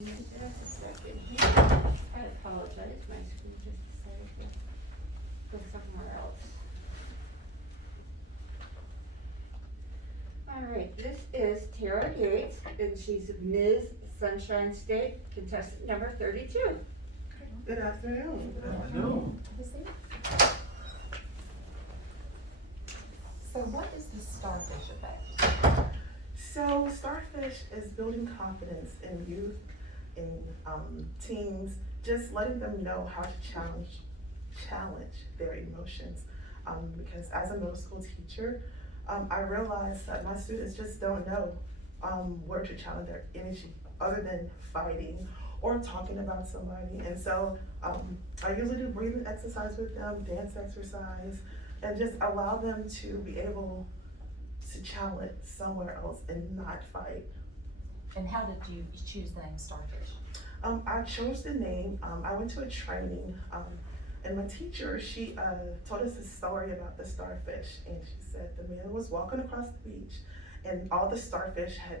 Just a second here. I apologize, my screen just decided to go somewhere else. All right, this is Tara Yates, and she's Ms. Sunshine State, contestant number 32. Good afternoon. Good afternoon. So what is the starfish effect? So Starfish is building confidence in youth, in teens, just letting them know how to challenge their emotions. Because as a middle school teacher, I realized that my students just don't know where to challenge their energy other than fighting or talking about somebody. And so I usually do breathing exercise with them, dance exercise, and just allow them to be able to challenge somewhere else and not fight. And how did you choose the name Starfish? I chose the name, I went to a training, and my teacher, she told us a story about the starfish, and she said the man was walking across the beach, and all the starfish had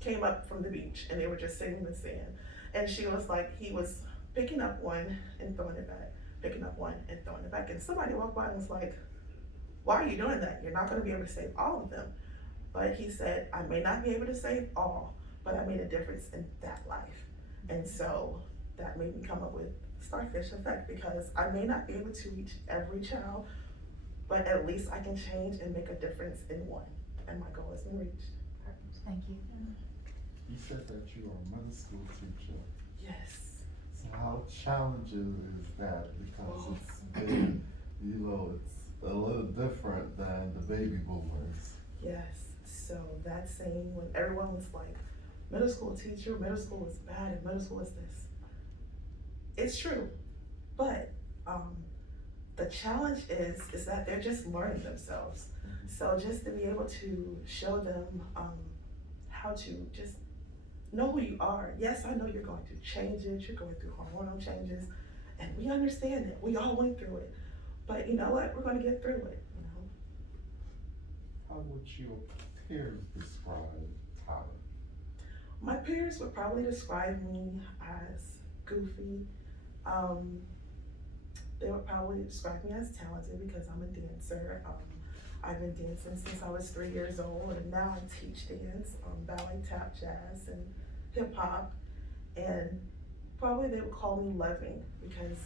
came up from the beach, and they were just sitting in the sand. And she was like, he was picking up one and throwing it back, picking up one and throwing it back, and somebody walked by and was like, why are you doing that? You're not gonna be able to save all of them. But he said, I may not be able to save all, but I made a difference in that life. And so that made me come up with Starfish Effect, because I may not be able to reach every child, but at least I can change and make a difference in one. And my goal has been reached. Perfect, thank you. You said that you are a middle school teacher. Yes. So how challenging is that? Because it's been, it's a little different than the baby boomers. Yes. So that saying, when everyone was like, middle school teacher, middle school is bad, and middle school is this. It's true, but the challenge is that they're just learning themselves. So just to be able to show them how to just know who you are. Yes, I know you're going through changes, you're going through hormonal changes, and we understand it. We all went through it. But you know what? We're gonna get through it, you know? How would your peers describe Tyler? My peers would probably describe me as goofy. They would probably describe me as talented because I'm a dancer. I've been dancing since I was 3 years old, and now I teach dance, ballet, tap, jazz, and hip hop. And probably they would call me loving because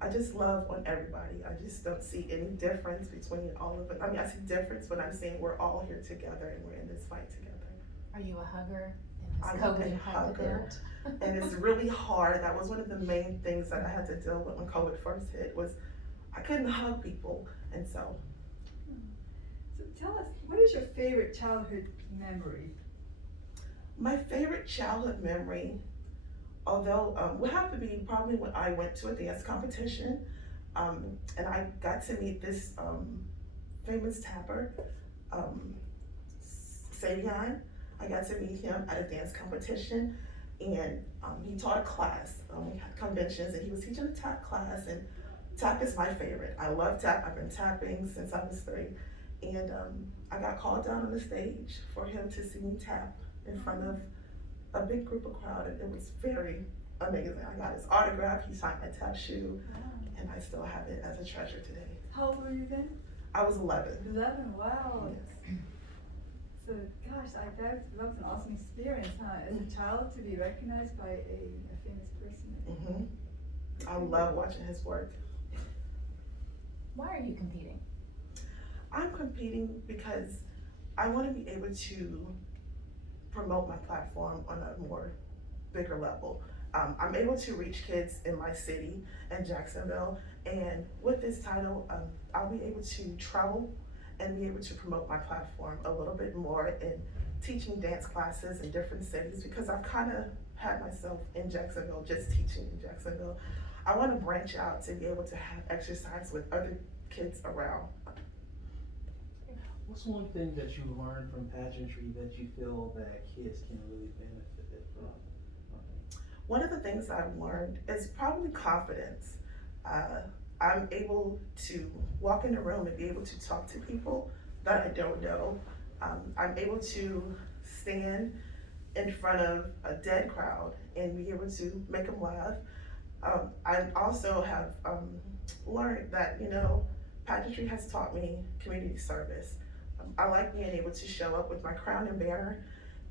I just love on everybody. I just don't see any difference between all of it. I mean, I see difference, but I'm saying we're all here together and we're in this fight together. Are you a hugger? I'm And has a COVID helped with hugger. that? And it's really hard. That was one of the main things that I had to deal with when COVID first hit, was I couldn't hug people. And so So tell us, what is your favorite childhood memory? my favorite childhood memory, although would have to be probably when I went to a dance competition, and I got to meet this famous tapper, Savion. I got to meet him at a dance competition, and he taught a class. We had conventions, and he was teaching a tap class, and tap is my favorite. I love tap. I've been tapping since I was 3, and I got called down on the stage for him to see me tap in front of a big group of crowd, and it was very amazing. I got his autograph. He signed my tap shoe, and I still have it as a treasure today. How old were you then? I was 11. 11, wow. Yes. So, gosh, that was an awesome experience, huh? As a child, to be recognized by a famous person. I love watching his work. Why are you competing? I'm competing because I want to be able to promote my platform on a more bigger level. I'm able to reach kids in my city in Jacksonville, and with this title, I'll be able to travel and be able to promote my platform a little bit more in teaching dance classes in different cities, because I've kind of had myself in Jacksonville, just teaching in Jacksonville. I want to branch out to be able to have exercise with other kids around. What's one thing that you learned from pageantry that you feel that kids can really benefit from? One of the things I've learned is probably confidence. I'm able to walk in a room and be able to talk to people that I don't know. I'm able to stand in front of a dead crowd and be able to make them laugh. I also have learned that, you know, pageantry has taught me community service. I like being able to show up with my crown and banner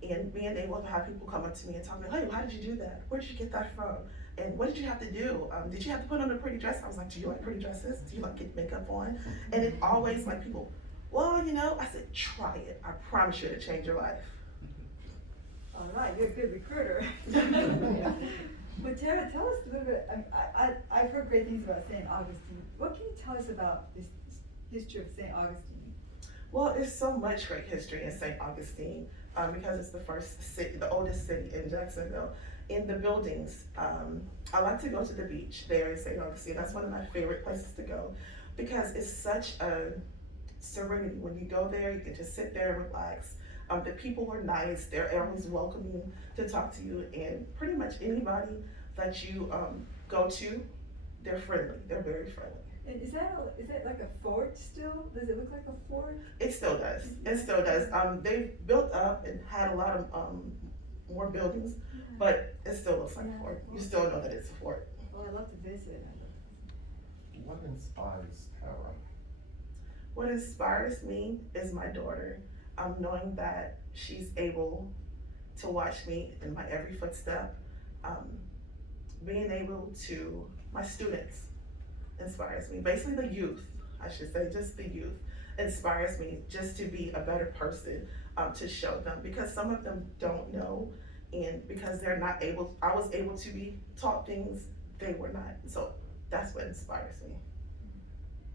and being able to have people come up to me and tell me, hey, how did you do that? Where did you get that from? And what did you have to do? Did you have to put on a pretty dress? I was like, do you like pretty dresses? Do you like get makeup on? And it always like people, well, you know, I said, try it. I promise you it'll change your life. All right, you're a good recruiter. But Tara, tell us a little bit, I've heard great things about St. Augustine. What can you tell us about this history of St. Augustine? Well, there's so much great history in St. Augustine because it's the first city, the oldest city in Jacksonville. In the buildings, I like to go to the beach there in St. Augustine. That's one of my favorite places to go because it's such a serenity. When you go there, you can just sit there and relax. The people are nice. They're always welcoming to talk to you, and pretty much anybody that you go to, they're friendly. They're very friendly. And is that like a fort still? Does it look like a fort? It still does. It still does. They've built up and had a lot of more buildings, but it still looks like a fort. You still know that it's a fort. Well, I'd love to visit. What inspires Tara? What inspires me is my daughter. Knowing that she's able to watch me in my every footstep. Being able to, my students inspires me. Basically the youth, I should say, just the youth inspires me just to be a better person, to show them, because some of them don't know, and because they're not able, I was able to be taught things they were not. So that's what inspires me.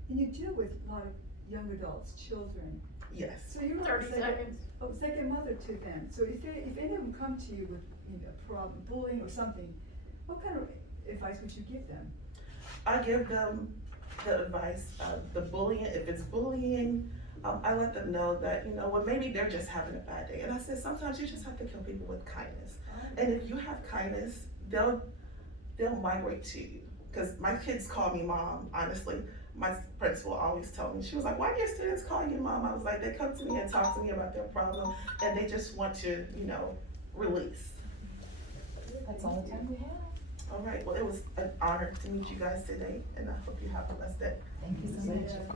And you deal with a lot of young adults, children. Yes. So you're like 30 a second, seconds. second mother to them. So if any of them come to you with a problem, bullying or something, what kind of advice would you give them? I give them the advice of the bullying. If it's bullying, I let them know that, you know, well, maybe they're just having a bad day. And I said, sometimes you just have to kill people with kindness. And if you have kindness, they'll migrate to you. Because my kids call me mom, honestly. My principal always told me, she was like, why do your students call you mom? I was like, they come to me and talk to me about their problem, and they just want to, you know, release. That's all the time we have. All right, well, it was an honor to meet you guys today, and I hope you have a blessed day. Thank you so much. Yeah.